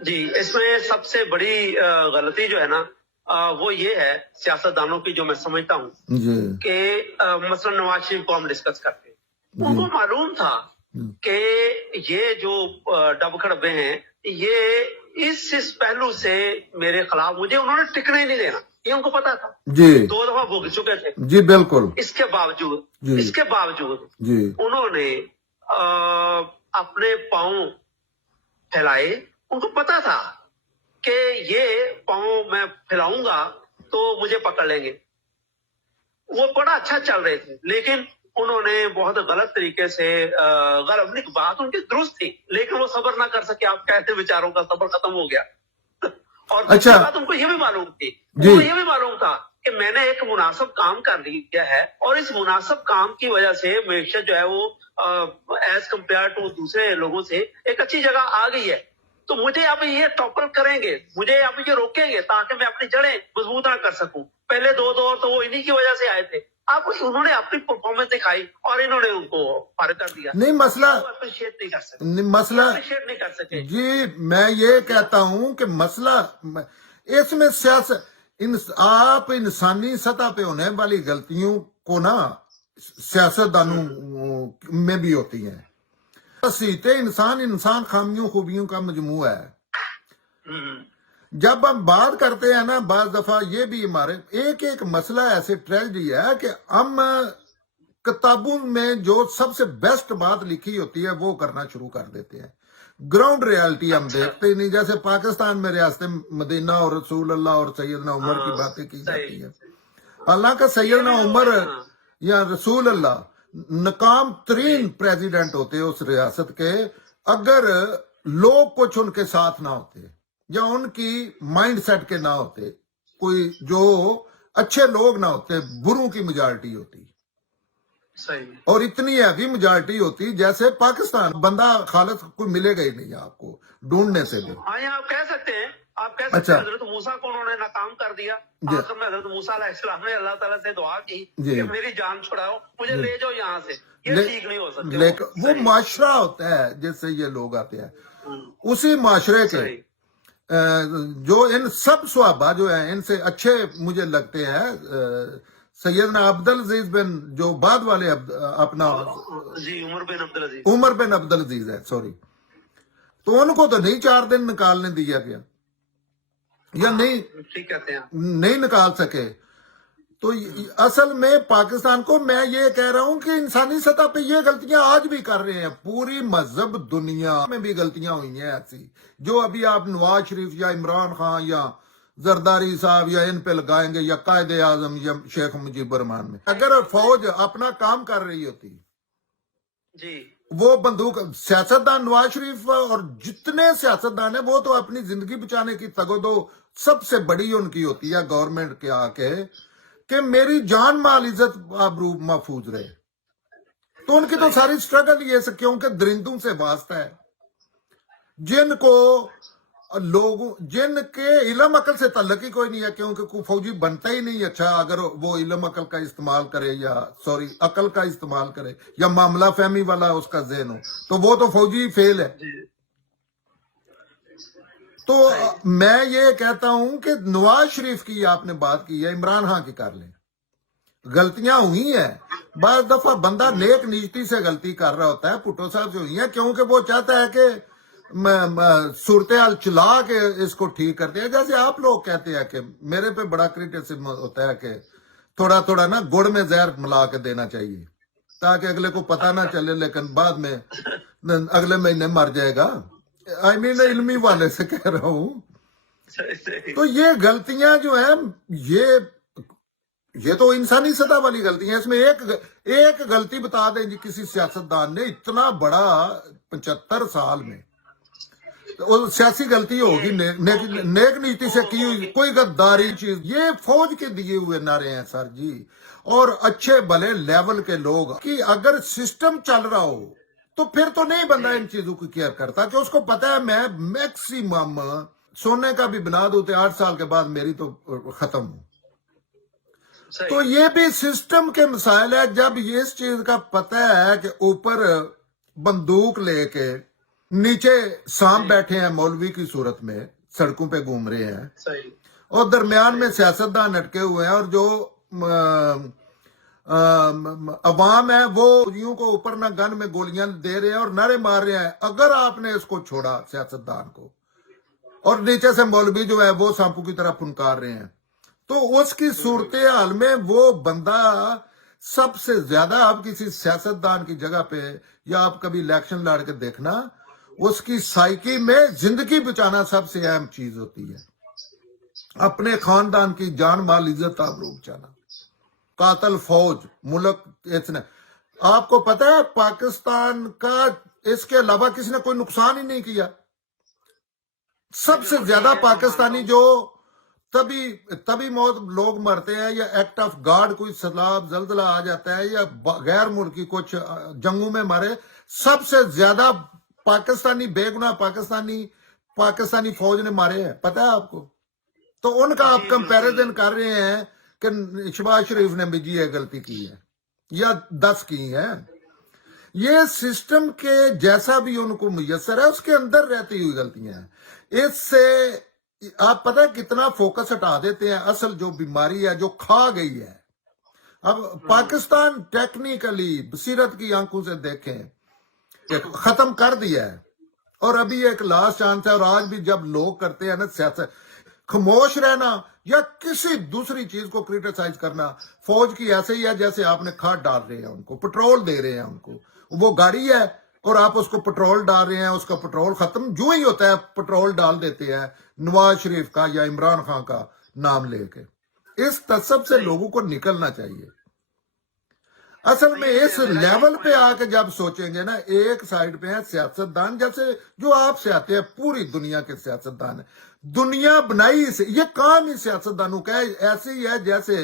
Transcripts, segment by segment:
جی इसमें सबसे बड़ी गलती जो है ना वो ये है सियासतदानों की, जो मैं समझता हूँ कि मसलन नवाज शरीफ को हम डिस्कस करते हैं, उनको मालूम था कि ये जो डब खड़बे हैं ये इस पहलू से मेरे खिलाफ, मुझे उन्होंने टिकने ही नहीं देना, ये उनको पता था जी। 2 दफा भुग चुके थे जी, बिल्कुल। इसके बावजूद जी उन्होंने अपने पांव फैलाए। उनको पता था कि ये पांव मैं फैलाऊंगा तो मुझे पकड़ लेंगे। वो बड़ा अच्छा चल रहे थे, लेकिन उन्होंने बहुत गलत तरीके से गलत बात उनकी दुरुस्त थी, लेकिन वो सब्र ना कर सके। आप कहते बेचारों का सब्र खत्म हो गया। और अच्छा, बात उनको ये भी मालूम थी, उनको ये भी मालूम था कि मैंने एक मुनासिब काम कर लिया है, और इस मुनासिब काम की वजह से मैशत जो है वो एज कम्पेयर टू दूसरे लोगों से एक अच्छी जगह आ गई है। तो मुझे अब ये टॉपर करेंगे, मुझे अब ये रोकेंगे ताकि मैं अपनी जड़ें मजबूत ना कर सकूं। पहले 2 दौर तो वो इन्हीं की वजह से आए थे। अब उन्होंने अपनी परफॉर्मेंस दिखाई और इन्होंने उनको फारिग कर दिया। नहीं, मसला अप्रिशिएट नहीं कर सकते, मसला अप्रिशिएट नहीं कर सके जी। मैं ये कहता हूं कि मसला इसमें सियासत, आप इंसानी सतह पे होने वाली गलतियों को ना सियासतदानों में भी होती हैं। सीते इंसान खामियों खूबियों का मजमूआ है। जब हम बात करते हैं ना, बाज दफा ये भी हमारे एक मसला ऐसे ट्रेजेडी है कि हम किताबों में जो सबसे बेस्ट बात लिखी होती है वो करना शुरू कर देते हैं। ग्राउंड रियलिटी हम देखते ही नहीं। जैसे पाकिस्तान में रियासत मदीना और रसूल अल्लाह और सैयदना उमर की बातें की जाती है। हालांकि सैयदना उमर या रसूल अल्लाह नाकाम तरीन प्रेसिडेंट होते उस रियासत के, अगर लोग कुछ उनके साथ ना होते या उनकी माइंड सेट के ना होते, कोई जो अच्छे लोग ना होते, बुरों की मेजॉरिटी होती सही, और इतनी हैवी मेजॉरिटी होती जैसे पाकिस्तान, बंदा खालिद कोई मिलेगा ही नहीं आपको ढूंढने से भी। हाँ, आप कह सकते हैं, आप कह सकते हैं हजरत मूसा को उन्होंने नाकाम कर दिया। आखिर में हजरत मूसा अलैहिस्सलाम ने अल्लाह ताला से दुआ की कि मेरी जान छुड़ाओ, मुझे ले जाओ यहाँ से। ये ठीक नहीं हो सकता। लेकिन वो माशरा होता है जिससे ये लोग आते हैं, उसी माशरे के जो इन सब सहाबा जो है इनसे अच्छे मुझे लगते हैं सैयदना अब्दुल अजीज बिन, जो बाद वाले अपना जी उमर बिन अब्दुल अजीज है, सॉरी, तो उनको तो नहीं 4 दिन निकालने दिया गया या नहीं, ठीक कहते हैं, नहीं निकाल सके। तो असल में पाकिस्तान को, मैं ये कह रहा हूं कि इंसानी सतह पे ये गलतियां आज भी कर रहे हैं। पूरी मजहब दुनिया में भी गलतियां हुई हैं ऐसी, जो अभी आप नवाज शरीफ या इमरान खान या जरदारी साहब या इन पे लगाएंगे, या कायदे आजम या शेख मुजीबुर रहमान में। अगर फौज अपना काम कर रही होती जी, वो बंदूक, सियासतदान नवाज शरीफ और जितने सियासतदान है वो तो अपनी जिंदगी बचाने की तगोदो सबसे बड़ी उनकी होती है गवर्नमेंट के आके कि मेरी जान माल इज्जत आबरू महफूज रहे। तो उनकी तो सारी स्ट्रगल ये से, क्योंकि दरिंदों से वास्ता है, जिनको लोगों, जिनके इल्म अकल से ताल्लुक ही कोई नहीं है, क्योंकि कोई फौजी बनता ही नहीं अच्छा अगर वो इल्म अकल का इस्तेमाल करे, या सॉरी अकल का इस्तेमाल करे, या मामला फहमी वाला उसका ज़हन हो, तो वो तो फौजी फेल है। तो मैं ये कहता हूं कि नवाज शरीफ की आपने बात की है, इमरान खान की कर लें, गलतियां हुई हैं। बार दफा बंदा नेक नीति से गलती कर रहा होता है, भुट्टो साहब से हुई है, क्योंकि वो चाहता है कि सूरत हाल चला के इसको ठीक करते हैं। जैसे आप लोग कहते हैं कि मेरे पे बड़ा क्रिटिसिज्म होता है कि थोड़ा थोड़ा ना गुड़ में जहर मिला के देना चाहिए ताकि अगले को पता ना चले, लेकिन बाद में अगले महीने मर जाएगा। आई मीन इल्मी वाले से कह रहा हूं। तो ये गलतियां जो है ये तो इंसानी सतह वाली गलतियां। इसमें एक गलती बता दें जी, किसी सियासतदान ने इतना बड़ा 75 साल में तो सियासी गलती होगी, नेक नीति से की हुई कोई गद्दारी चीज, ये फौज के दिए हुए नारे हैं सर जी, और अच्छे भले लेवल के लोग कि अगर सिस्टम चल रहा हो तो फिर तो नहीं बंदा इन चीजों की केयर करता, कि उसको पता है मैं मैक्सिमम सोने का भी बना दूं तो 8 साल के बाद मेरी तो खत्म हो। तो ये भी सिस्टम के मसाइल है। जब ये इस चीज का पता है कि ऊपर बंदूक लेके نیچے सांप बैठे हैं मौलवी की सूरत में, सड़कों पे घूम रहे हैं, सही और दरमियान में सियासतदान अटके हुए हैं, और जो अवाम है वो फौजियों को ऊपर ना गन में गोलियां दे रहे हैं और नारे मार रहे हैं। अगर आपने इसको छोड़ा सियासतदान को, और नीचे से मौलवी जो है वो सांपों की तरह फुनकार रहे हैं, तो उसकी सूरत हाल में वो बंदा सबसे ज्यादा, आप किसी सियासतदान की जगह पे या आप कभी इलेक्शन लड़ के देखना, उसकी साइकी में जिंदगी बचाना सबसे अहम चीज होती है। अपने खानदान की जान माल इज्जत आबरू बचाना। कातल फौज मुल्क इतने, आपको पता है पाकिस्तान का इसके अलावा किसी ने कोई नुकसान ही नहीं किया। सबसे ज्यादा पाकिस्तानी जो तभी मौत लोग मरते हैं, या एक्ट ऑफ गॉड कोई सैलाब जल्जला आ जाता है, या गैर मुल्की कुछ जंगों में मरे, सबसे ज्यादा पाकिस्तानी बेगुनाह पाकिस्तानी फौज ने मारे हैं, पता है आपको। तो उनका आप कंपैरिजन कर रहे हैं कि शहबाज शरीफ ने भी जी ये गलती की है या 10 की है। ये सिस्टम के जैसा भी उनको मुयसर है उसके अंदर रहती हुई गलतियां हैं। इससे आप पता है कितना फोकस हटा देते हैं असल जो बीमारी है जो खा गई है। अब पाकिस्तान टेक्निकली बसीरत की आंखों से देखें खत्म कर दिया है, और अभी एक लास्ट चांस है। और आज भी जब लोग करते हैं ना सियासत, खामोश रहना या किसी दूसरी चीज को क्रिटिसाइज करना, फौज की ऐसे ही है जैसे आपने खाद डाल रहे हैं उनको, पेट्रोल दे रहे हैं उनको। वो गाड़ी है और आप उसको पेट्रोल डाल रहे हैं, उसका पेट्रोल खत्म जो ही होता है पेट्रोल डाल देते हैं नवाज शरीफ का या इमरान खान का नाम लेके। इस तसब से लोगों को निकलना चाहिए। असल में इस लेवल पे आके जब सोचेंगे ना, एक साइड पे है सियासतदान, जैसे जो आप से आते हैं पूरी दुनिया के सियासतदान है, दुनिया बनाई से, ये काम ही सियासतदानों का है। ऐसे ही है जैसे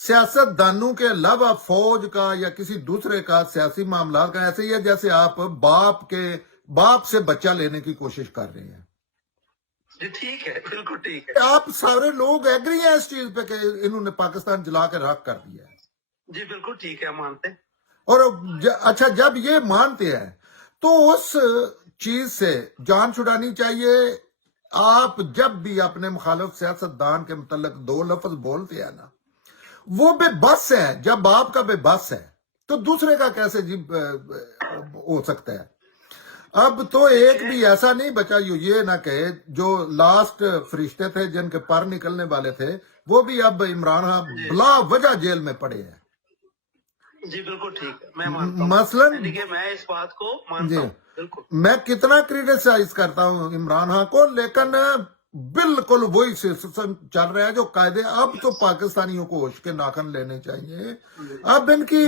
सियासतदानों के अलावा फौज का या किसी दूसरे का सियासी मामला का, ऐसे ही है जैसे आप बाप से बच्चा लेने की कोशिश कर रहे हैं। जी ठीक है, बिल्कुल ठीक है। आप सारे लोग एग्री हैं इस चीज पे कि इन्होंने पाकिस्तान जला के राख कर दिया है। जी बिल्कुल ठीक है, मानते हैं। और अच्छा, जब ये मानते हैं तो उस चीज से जान छुड़ानी चाहिए। आप जब भी अपने मुखालिफ सियासतदान के मुतल्लिक 2 लफ्ज बोलते हैं ना, वो बेबस है। जब आपका बेबस है तो दूसरे का कैसे जी हो सकता है। अब तो एक भी ऐसा नहीं बचा ये ना कहे, जो लास्ट फरिश्ते थे जिनके पर निकलने वाले थे, वो भी अब इमरान खान बिला वजह जेल में पड़े हैं। जी बिल्कुल ठीक है, मैं मानता हूं। मसलन देखिए मैं इस बात को मानता हूं, बिल्कुल। मैं कितना क्रिटिसाइज करता हूं इमरान खान को, लेकिन बिल्कुल वही सिस्टम चल रहा है जो कायदे। अब तो पाकिस्तानियों को होश के नाखन लेने चाहिए। अब इनकी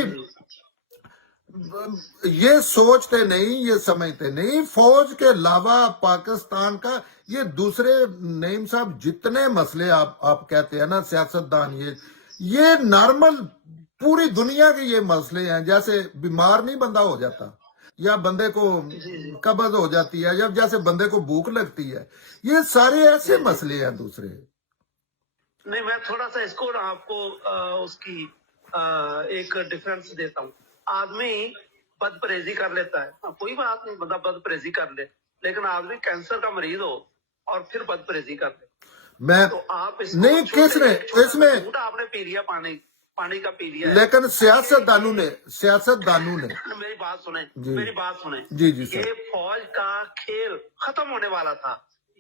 ये सोचते नहीं, ये समझते नहीं। फौज के अलावा पाकिस्तान का ये दूसरे नेम साहब जितने मसले आप कहते हैं ना, सियासतदान, ये नॉर्मल पूरी दुनिया के ये मसले हैं। जैसे बीमार नहीं बंदा हो जाता, या बंदे को कब्ज हो जाती है, या जैसे बंदे को भूख लगती है, ये सारे ऐसे मसले हैं दूसरे। नहीं, मैं थोड़ा सा इसको ना आपको उसकी एक डिफरेंस देता हूँ। आदमी बदपरहेजी कर लेता है, कोई बात नहीं, बंदा बदपरहेजी कर ले, लेकिन आदमी कैंसर का मरीज हो और फिर बदपरहेजी कर ले, मैं तो आप नहीं, किसने इसमें आपने पी लिया, पानी का पी लिया, लेकिन सियासतदानों ने मेरी बात सुने, जी ये फौज का खेल खत्म होने वाला था।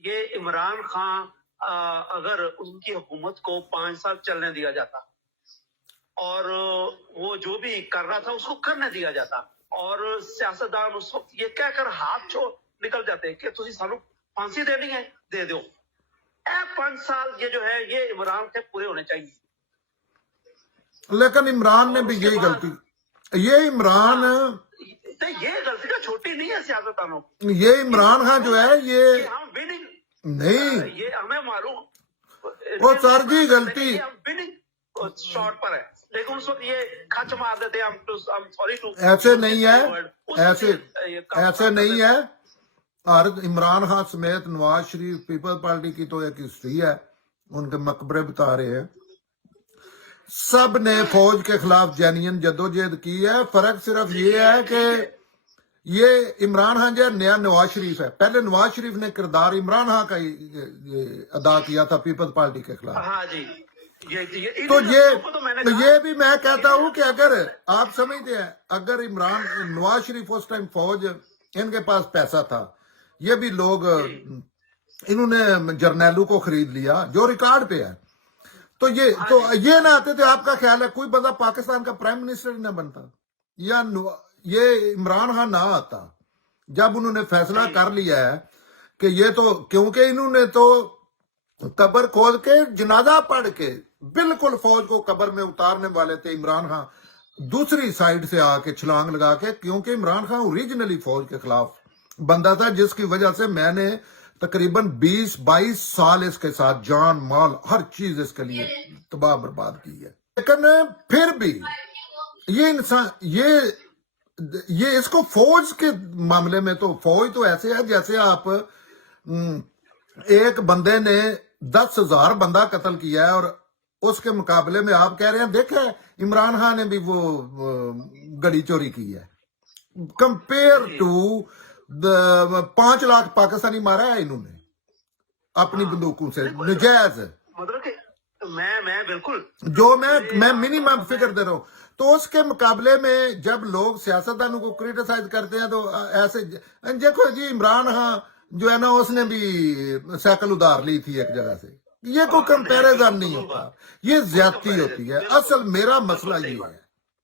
ये इमरान खान अगर उनकी हुकूमत को 5 साल चलने दिया जाता और वो जो भी कर रहा था उसको करने दिया जाता, और सियासतदान उस वक्त ये कहकर हाथ छोड़ निकल जाते कि तुझे सानू फांसी देनी है, दे दो। 5 साल ये जो है ये इमरान के पूरे होने चाहिए। लेकिन इमरान ने भी यही गलती, ये इमरान तो ये गलती का छोटी नहीं है सियासतदानों, ये इमरान खान जो है ये हम विनिंग नहीं, ये हमें मालूम वो सर जी गलती विनिंग शॉट पर है, लेकिन उस वक्त ये खच मार देते हैं। सॉरी टू, ऐसे नहीं है, ऐसे नहीं है। और इमरान खान समेत नवाज शरीफ, पीपल्स पार्टी की तो एक हिस्ट्री है, उनके मकबरे बता रहे हैं। सब ने फौज के खिलाफ जेन्युइन जद्दोजहद की है। फर्क सिर्फ ये है कि یہ عمران خان جو ہے نیا نواز شریف ہے. پہلے نواز شریف نے کردار عمران خان کا ادا کیا تھا پیپلز پارٹی کے خلاف. ہاں جی تو میں نے کہا یہ بھی میں کہتا ہوں کہ اگر آپ سمجھتے ہیں اگر نواز شریف اس ٹائم فوج ان کے پاس پیسہ تھا, یہ بھی لوگ انہوں نے جرنیلو کو خرید لیا جو ریکارڈ پہ ہے, تو یہ نہ آتے تھے. آپ کا خیال ہے کوئی بندہ پاکستان کا پرائم منسٹر نہ بنتا, یا یہ عمران خان نہ آتا جب انہوں نے فیصلہ کر لیا ہے کہ یہ تو, کیونکہ انہوں نے تو قبر کھود کے جنازہ پڑھ کے بالکل فوج کو قبر میں اتارنے والے تھے. عمران خان دوسری سائیڈ سے آ کے چھلانگ لگا کے, کیونکہ عمران خان اوریجنلی فوج کے خلاف بندہ تھا, جس کی وجہ سے میں نے تقریباً 20-22 سال اس کے ساتھ جان مال ہر چیز اس کے لیے تباہ برباد کی ہے. لیکن پھر بھی یہ انسان یہ اس کو فوج کے معاملے میں تو فوج تو ایسے ہے جیسے آپ ایک بندے نے 10,000 بندہ قتل کیا ہے, اور اس کے مقابلے میں آپ کہہ رہے ہیں دیکھیں عمران خان نے بھی وہ گڑی چوری کی ہے. کمپیئر ٹو 5 لاکھ پاکستانی مارا ہے انہوں نے اپنی بندوقوں سے نجائز. مطلب کہ میں بالکل جو میں منیمم فکر دے رہا ہوں, تو اس کے مقابلے میں جب لوگ سیاستدانوں کو کریٹیسائز کرتے ہیں تو ایسے دیکھو جی عمران خان جو ہے نا اس نے بھی سائیکل ادھار لی تھی ایک جگہ سے, یہ کوئی کمپیریزن نہیں ہوتا, یہ زیادتی ہوتی ہے. اصل میرا مسئلہ یہ ہے